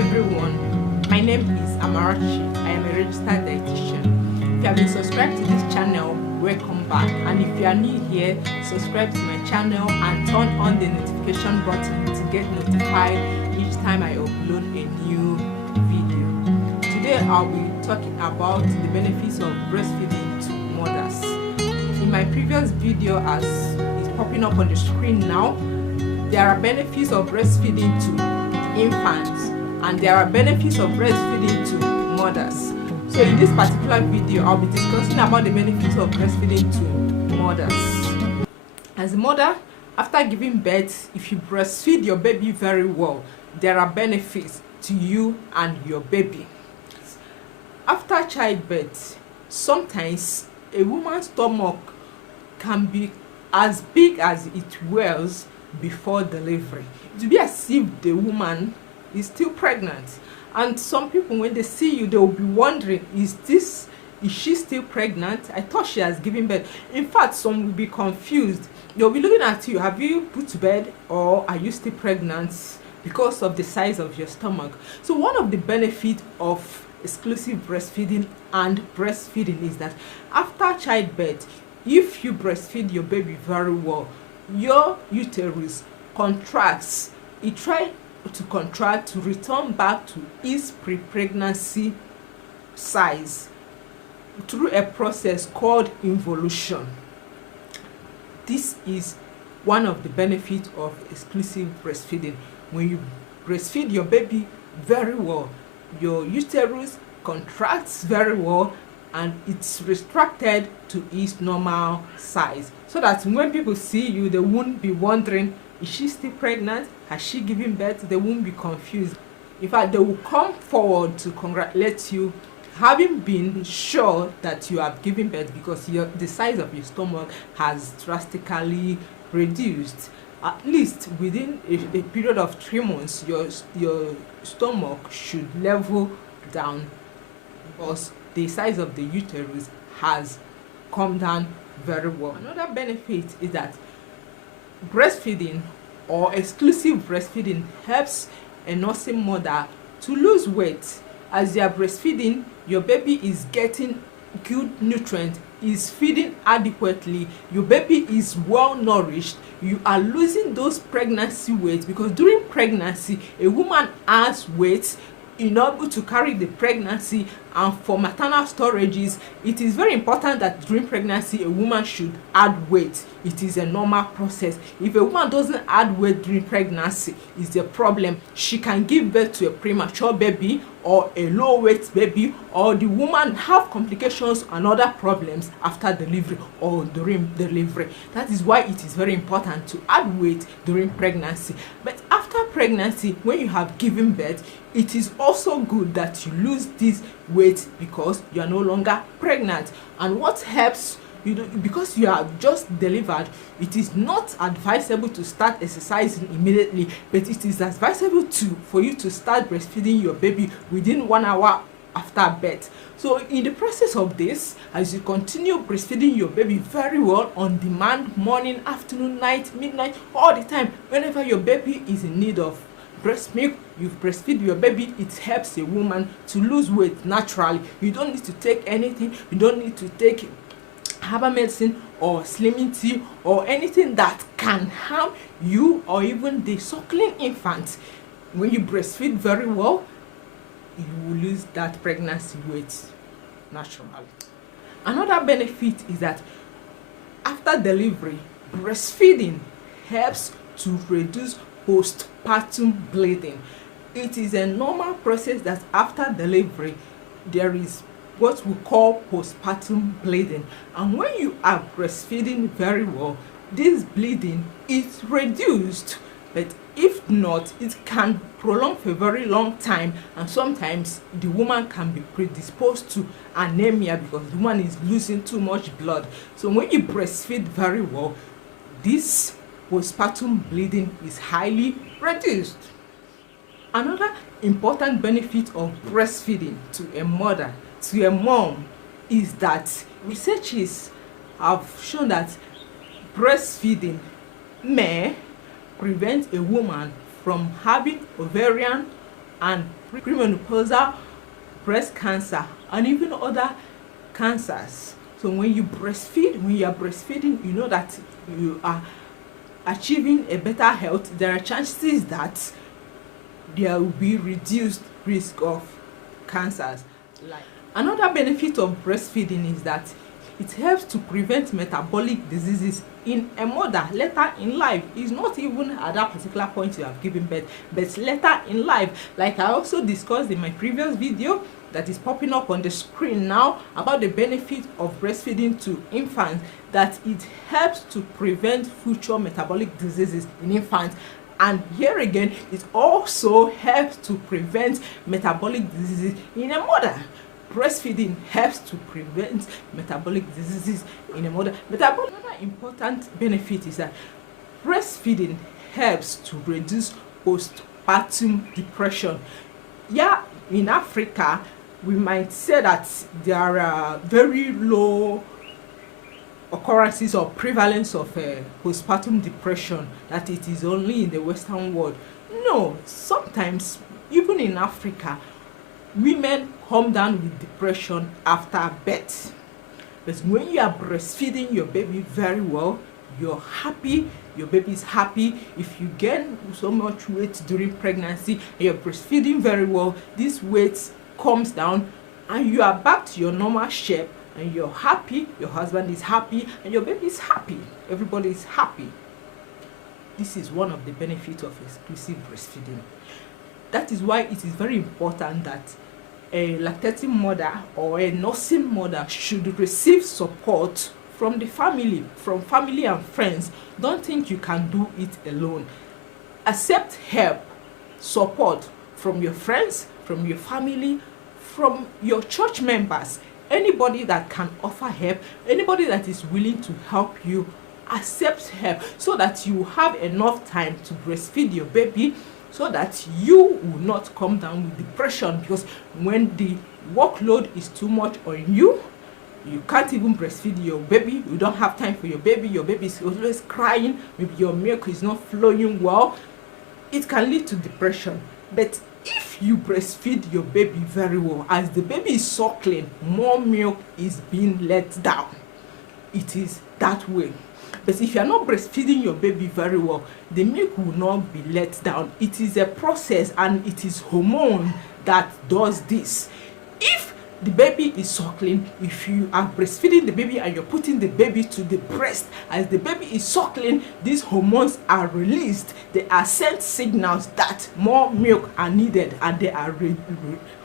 everyone, my name is Amarachi. I am a registered dietitian. If you have been subscribed to this channel, welcome back. And if you are new here, subscribe to my channel and turn on the notification button to get notified each time I upload a new video. Today I'll be talking about the benefits of breastfeeding to mothers. In my previous video, as is popping up on the screen now, there are benefits of breastfeeding to infants and there are benefits of breastfeeding to mothers. So in this particular video, I'll be discussing about the benefits of breastfeeding to mothers. As a mother, after giving birth, if you breastfeed your baby very well, there are benefits to you and your baby. After childbirth, sometimes a woman's stomach can be as big as it was before delivery. It will be as if the woman is still pregnant, and some people, when they see you, they will be wondering, is she still pregnant? I thought she has given birth. In fact, some will be confused. They'll be looking at you, have you put to bed, or are you still pregnant, because of the size of your stomach. So one of the benefits of exclusive breastfeeding and breastfeeding is that after childbirth, if you breastfeed your baby very well, your uterus contracts. It tries to contract to return back to its pre-pregnancy size through a process called involution. This is one of the benefits of exclusive breastfeeding. When you breastfeed your baby very well, your uterus contracts very well and it's retracted to its normal size, so that when people see you, they won't be wondering, is she still pregnant? Has she given birth? They won't be confused. In fact, they will come forward to congratulate you, having been sure that you have given birth, because the size of your stomach has drastically reduced. At least within a period of 3 months, your stomach should level down, because the size of the uterus has come down very well. Another benefit is that breastfeeding or exclusive breastfeeding helps a nursing mother to lose weight. As you are breastfeeding, your baby is getting good nutrients, is feeding adequately, your baby is well nourished, you are losing those pregnancy weight, because during pregnancy a woman adds weight in order to carry the pregnancy, and for maternal storages it is very important that during pregnancy a woman should add weight. It is a normal process. If a woman doesn't add weight during pregnancy, it's a problem. She can give birth to a premature baby or a low weight baby, or the woman have complications and other problems after delivery or during delivery. That is why it is very important to add weight during pregnancy. But after pregnancy, when you have given birth, it is also good that you lose this weight, because you are no longer pregnant. And what helps you do, because you are just delivered, it is not advisable to start exercising immediately, but it is advisable for you to start breastfeeding your baby within 1 hour after birth. So in the process of this, as you continue breastfeeding your baby very well, on demand, morning, afternoon, night, midnight, all the time, whenever your baby is in need of breast milk, you breastfeed your baby. It helps a woman to lose weight naturally. You don't need to take anything. You don't need to take herbal medicine or slimming tea or anything that can harm you or even the suckling infant. When you breastfeed very well, you will lose that pregnancy weight naturally. Another benefit is that after delivery, breastfeeding helps to reduce postpartum bleeding. It is a normal process that after delivery there is what we call postpartum bleeding, and when you are breastfeeding very well, this bleeding is reduced. But if not, it can prolong for a very long time, and sometimes the woman can be predisposed to anemia because the woman is losing too much blood. So when you breastfeed very well, this postpartum bleeding is highly reduced. Another important benefit of breastfeeding to a mother, to a mom, is that researchers have shown that breastfeeding may prevent a woman from having ovarian and premenopausal breast cancer, and even other cancers. So when you are breastfeeding, you know that you are achieving a better health. There are chances that there will be reduced risk of cancers. Another benefit of breastfeeding is that it helps to prevent metabolic diseases in a mother later in life. It's not even at that particular point you have given birth, but later in life. Like I also discussed in my previous video that is popping up on the screen now about the benefit of breastfeeding to infants, that it helps to prevent future metabolic diseases in infants. And here again, it also helps to prevent metabolic diseases in a mother. Breastfeeding helps to prevent metabolic diseases in a mother. Another important benefit is that breastfeeding helps to reduce postpartum depression. Yeah, in Africa, we might say that there are very low occurrences or prevalence of postpartum depression, that it is only in the Western world. No, sometimes even in Africa, women come down with depression after birth. But when you are breastfeeding your baby very well, you're happy, your baby is happy. If you gain so much weight during pregnancy and you're breastfeeding very well, this weight comes down and you are back to your normal shape, and you're happy, your husband is happy, and your baby is happy. Everybody is happy. This is one of the benefits of exclusive breastfeeding. That is why it is very important that a lactating mother or a nursing mother should receive support from the family, from family and friends. Don't think you can do it alone. Accept help, support from your friends, from your family, from your church members. Anybody that can offer help, anybody that is willing to help you, accept help, so that you have enough time to breastfeed your baby, so that you will not come down with depression. Because when the workload is too much on you, you can't even breastfeed your baby, you don't have time for your baby is always crying, maybe your milk is not flowing well, it can lead to depression. But if you breastfeed your baby very well, as the baby is suckling, more milk is being let down. It is that way. But if you are not breastfeeding your baby very well, the milk will not be let down. It is a process, and it is hormone that does this. If the baby is suckling, if you are breastfeeding the baby and you're putting the baby to the breast, as the baby is suckling, these hormones are released. They are sent signals that more milk are needed, and they are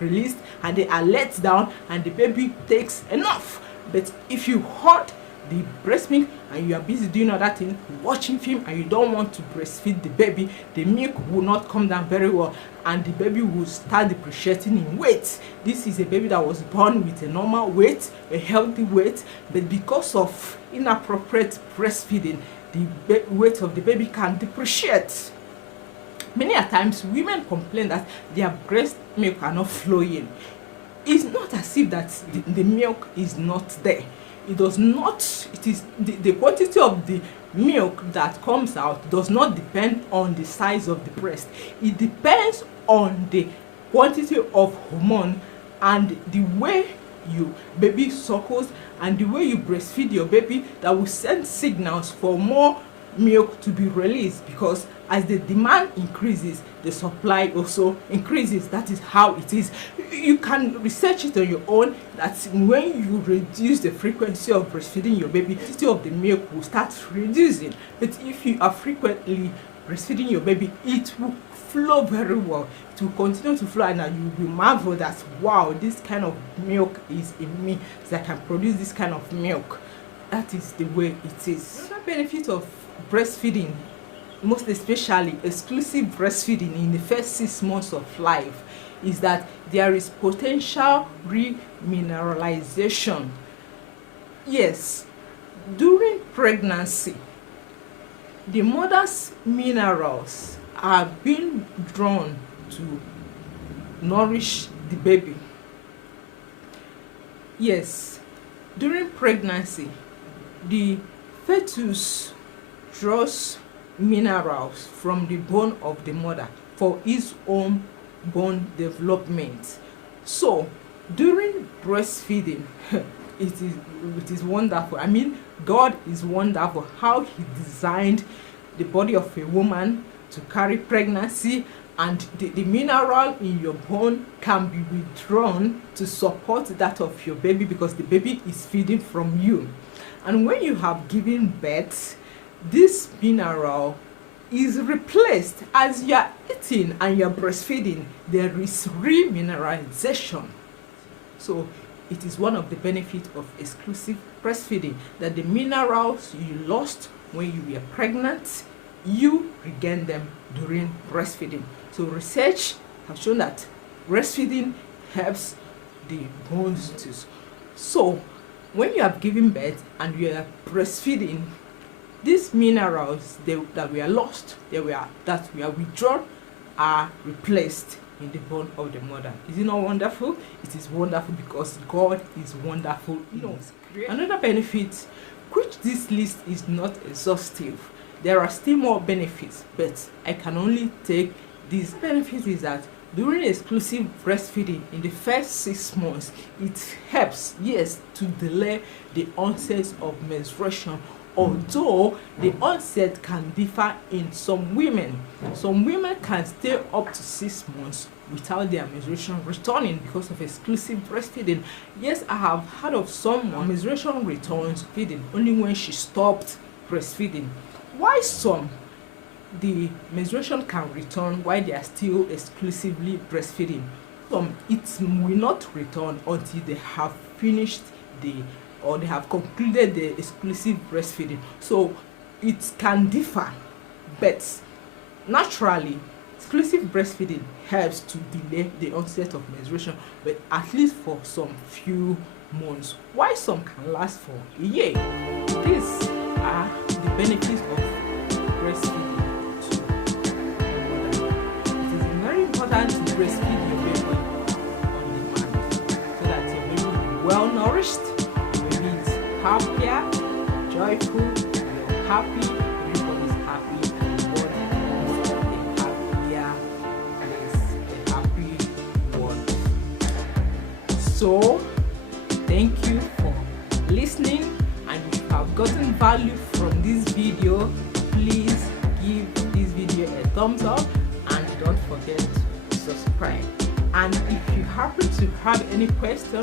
released, and they are let down, and the baby takes enough. But if you hold the breast milk and you are busy doing other things, watching film, and you don't want to breastfeed the baby, the milk will not come down very well, and the baby will start depreciating in weight. This is a baby that was born with a normal weight, a healthy weight, but because of inappropriate breastfeeding, the weight of the baby can depreciate. Many a times women complain that their breast milk are not flowing. It's not as if that the milk is not there. It does not, it is the quantity of the milk that comes out does not depend on the size of the breast. It depends on the quantity of hormone and the way your baby suckles and the way you breastfeed your baby, that will send signals for more milk to be released, because as the demand increases, the supply also increases. That is how it is. You can research it on your own, that when you reduce the frequency of breastfeeding your baby, the quantity of the milk will start reducing. But if you are frequently breastfeeding your baby, it will flow very well. It will continue to flow, and you will marvel that, wow, this kind of milk is in me, so I can produce this kind of milk. That is the way it is. Another benefit of breastfeeding, most especially exclusive breastfeeding in the first 6 months of life, is that there is potential remineralization. Yes, during pregnancy, the mother's minerals are being drawn to nourish the baby. Yes, during pregnancy, the fetus draws minerals from the bone of the mother for its own bone development. So during breastfeeding, it is wonderful. I mean, God is wonderful how he designed the body of a woman to carry pregnancy, and the mineral in your bone can be withdrawn to support that of your baby, because the baby is feeding from you. And when you have given birth, this mineral is replaced. As you are eating and you are breastfeeding, there is remineralization. So it is one of the benefits of exclusive breastfeeding, that the minerals you lost when you were pregnant, you regain them during breastfeeding. So research has shown that breastfeeding helps the bones too. So when you have given birth and you are breastfeeding, these minerals that were lost, that were withdrawn, are replaced in the bone of the mother. Is it not wonderful? It is wonderful because God is wonderful. Another benefit, which this list is not exhaustive, there are still more benefits, but I can only take these benefits, is that during exclusive breastfeeding in the first 6 months, it helps, yes, to delay the onset of menstruation, although the onset can differ in some women. Some women can stay up to 6 months without their menstruation returning because of exclusive breastfeeding. Yes, I have heard of someone menstruation returns feeding only when she stopped breastfeeding. Why some the menstruation can return while they are still exclusively breastfeeding? Some, it will not return until they have finished or they have concluded the exclusive breastfeeding. So it can differ, but naturally exclusive breastfeeding helps to delay the onset of menstruation, but at least for some few months, while some can last for a year. These are the benefits of breastfeeding to a mother. It is very important to breastfeed your baby on demand, so that your baby will be well nourished, your baby is happier, joyful, you're happy, everybody is happy, and the body is a happier place, a happy world. So thank you for listening. And if you have gotten value from this video, please give this video a thumbs up and don't forget to subscribe. And if you happen to have any question